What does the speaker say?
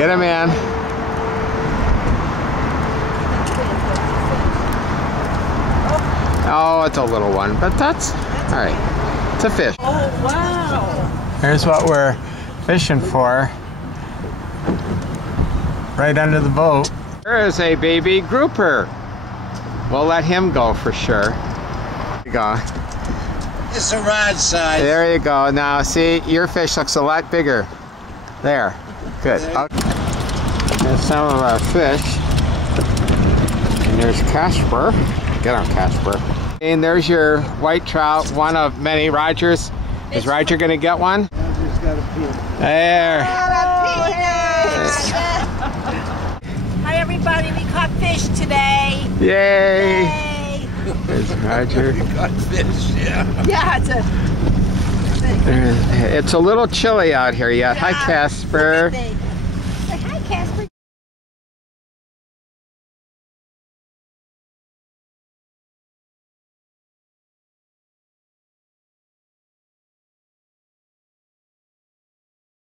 Get him in. Oh, it's a little one, but that's all right. It's a fish. Oh, wow. Here's what we're fishing for. Right under the boat. There is a baby grouper. We'll let him go for sure. There you go. It's a rod size. There you go. Now see, your fish looks a lot bigger. There. Good. Okay. There's some of our fish. And there's Casper. Get on, Casper. And there's your white trout, one of many. Rogers. Is Roger gonna get one? Roger's got a pee. There. Hi everybody, we caught fish today. Yay. Yay. There's Roger. We got fish, yeah. Yeah, It's a little chilly out here yet. Hi, Casper. Say hi, Casper.